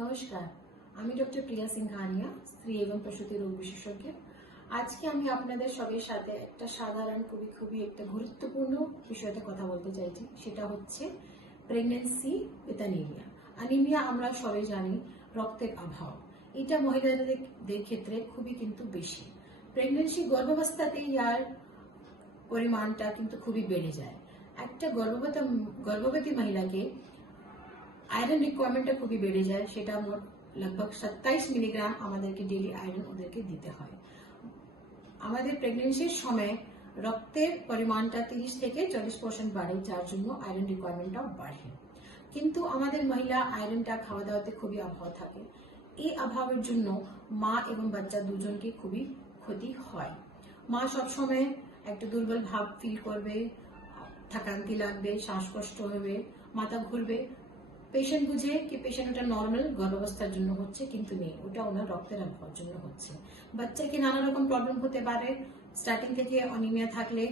নমস্কার, আমি ডক্টর প্রিয়া সিংহানিয়া, স্ত্রী এবং প্রসূতি রোগ বিশেষজ্ঞ। আজকে আমি আপনাদের সবার সাথে একটা সাধারণ খুবই একটা গুরুত্বপূর্ণ বিষয়তে কথা বলতে চাইছি। সেটা হচ্ছে প্রেগনেন্সি উইথ অ্যানিমিয়া। অ্যানিমিয়া আমরা সবাই জানি রক্তের অভাব। এটা মহিলাদের ক্ষেত্রে খুবই কিন্তু বেশি। প্রেগনেন্সি গর্ভাবস্থাতে ইয়ার পরিমাণটা কিন্তু খুবই বেড়ে যায়। একটা গর্ভবতী মহিলাকে আয়রন রিকোয়ারমেন্টটা খুবই বেড়ে যায়। সেটা মোট लगभग 27 মিলিগ্রাম আমাদেরকে ডেইলি আয়রন ওদেরকে দিতে হয়। আমাদের প্রেগনেন্সির সময় রক্তের পরিমাণটা 30 থেকে 40% বাড়ে, যার জন্য আয়রন রিকোয়ারমেন্টটাও বাড়ে। কিন্তু আমাদের মহিলা আয়রনটা খাওয়া দাওয়াতে খুবই অভাব থাকে। এই অভাবের জন্য মা এবং বাচ্চা দুজনকে খুবই ক্ষতি হয়। মা সবসময় একটা দুর্বল ভাব ফিল করবে, থকান্তি লাগবে, শ্বাসকষ্ট হবে, মাথা ঘুরবে। পেশেন্ট বুঝে কি পেশেন্ট ওটা নর্মাল গর্ভাবস্থার জন্য হচ্ছে, কিন্তু নেই, ওটা ওনার রক্তের অভাবের জন্য হচ্ছে। বাচ্চাকে নানা রকম প্রবলেম হতে পারে। স্টার্টিং থেকে অনিমিয়া থাকলে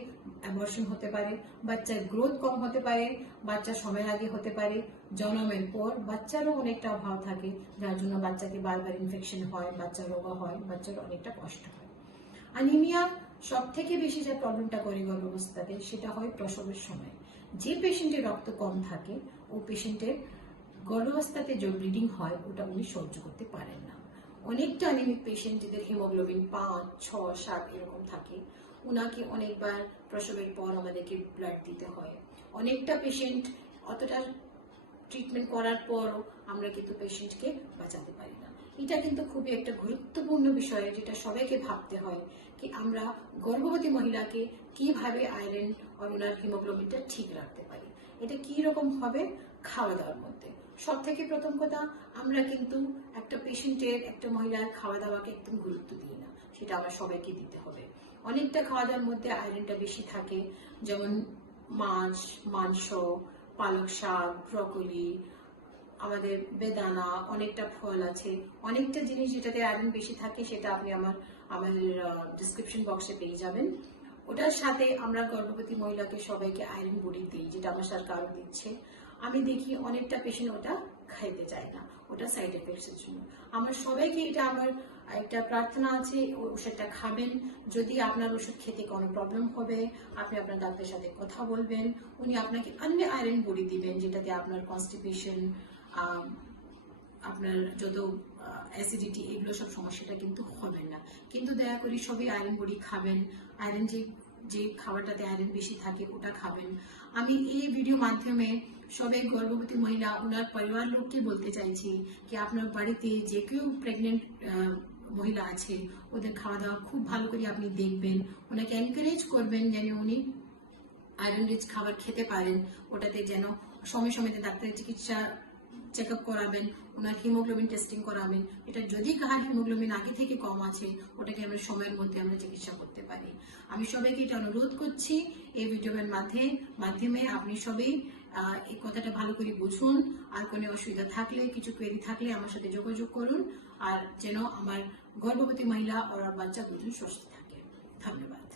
অ্যাবর্শন হতে পারে, বাচ্চার গ্রোথ কম হতে পারে, বাচ্চা সময়ের আগে হতে পারে, জন্মের পর বাচ্চারও অনেকটা অভাব থাকে, যার জন্য বাচ্চাকে বারবার ইনফেকশন হয়, বাচ্চা রোগা হয়, বাচ্চার অনেকটা কষ্ট হয়। অ্যানিমিয়া সব থেকে বেশি যে প্রবলেমটা করে গর্ভাবস্থাতে, সেটা হয় প্রসবের সময়। যে পেশেন্টের রক্ত কম থাকে ও পেশেন্টের গর্ভাবস্থাতে যে ব্লিডিং হয় ওটা উনি সহ্য করতে পারেন না। অনেকটা অ্যানিমিক পেশেন্ট যাদের হিমোগ্লোবিন 5, 6, 7 এরকম থাকে, ওনাকে অনেকবার প্রসবের পর আমাদেরকে ব্লাড দিতে হয়। অনেকটা পেশেন্ট অতটা ট্রিটমেন্ট করার পরও আমরা কিন্তু পেশেন্টকে বাঁচাতে পারি না। এটা কিন্তু খুবই একটা গুরুত্বপূর্ণ বিষয়, যেটা সবাইকে ভাবতে হয় কি আমরা গর্ভবতী মহিলাকে কিভাবে আয়রন আর ওনার হিমোগ্লোবিনটা ঠিক রাখতে পারি। এটা কি রকম হবে? খাওয়া দাওয়ার মধ্যে সব থেকে প্রথম কথা, আমরা কিন্তু একটা পেশেন্টের, একটা মহিলার খাওয়া দাওয়াকে একদম গুরুত্ব দিই না। সেটা আমরা সবাইকে দিতে হবে। অনেকটা খাওয়া দাওয়ার মধ্যে আয়রনটা বেশি থাকে, যেমন মাছ, মাংস, পালক শাক, ব্রকলি, আমাদের বেদানা, অনেকটা ফল আছে, অনেকটা জিনিস যেটাতে আয়রন বেশি থাকে, সেটা আপনি আমাদের ডিসক্রিপশন বক্সে পেয়ে যাবেন। ওটার সাথে আমরা গর্ভবতী মহিলাকে সবাইকে আয়রন বড়ি দিই, যেটা আমার সরকারও দিচ্ছে। আমি দেখি অনেকটা পেশেন্ট ওটা খাইতে চায় না, ওটা সাইড এফেক্টস এর জন্য। আমার সবাইকে এটা আমার একটা প্রার্থনা আছে, ওষুধটা খাবেন। যদি আপনার ওষুধ খেতে কোনো প্রবলেম হবে, আপনি আপনার ডাক্তারের সাথে কথা বলবেন, উনি আপনাকে অন্য আয়রন বড়ি দিবেন, যেটাতে আপনার কনস্টিপেশন, আপনার যত অ্যাসিডিটি, এগুলো সব সমস্যাটা কিন্তু হবে না। কিন্তু দয়া করে সবই আয়রন বড়ি খাবেন। আয়রন যে খাবারটাতে আয়রন বেশি থাকে ওটা খাবেন। আমি এই ভিডিও মাধ্যমে সবাই গর্ভবতী মহিলা, ওনার পরিবার লোককে বলতে চাইছি কি আপনার বাড়িতে যে কেউ প্রেগনেন্ট মহিলা আছে, ওদের খাওয়া দাওয়া খুব ভালো করে আপনি দেখবেন, ওনাকে এনকারেজ করবেন যেন উনি আয়রন রিচ খাবার খেতে পারেন। ওটাতে যেন সময় সময় ডাক্তারের চিকিৎসা চেক আপ করাবেন, ওনার হিমোগ্লোবিন টেস্টিং করাবেন। এটা যদি কাহার হিমোগ্লোবিন আগে থেকে কম আছে, ওটাকে আমরা সময়ের মধ্যে আমরা চিকিৎসা করতে পারি। আমি সবাইকে এটা অনুরোধ করছি, এই ভিডিওর মাধ্যমে আপনি সবাই এই কথাটা ভালো করে বুঝুন। আর কোনো অসুবিধা থাকলে, কিছু কোয়েরি থাকলে আমার সাথে যোগাযোগ করুন, আর যেন আমার গর্ভবতী মহিলা আর বাচ্চা দুজন সুস্থ থাকে। ধন্যবাদ।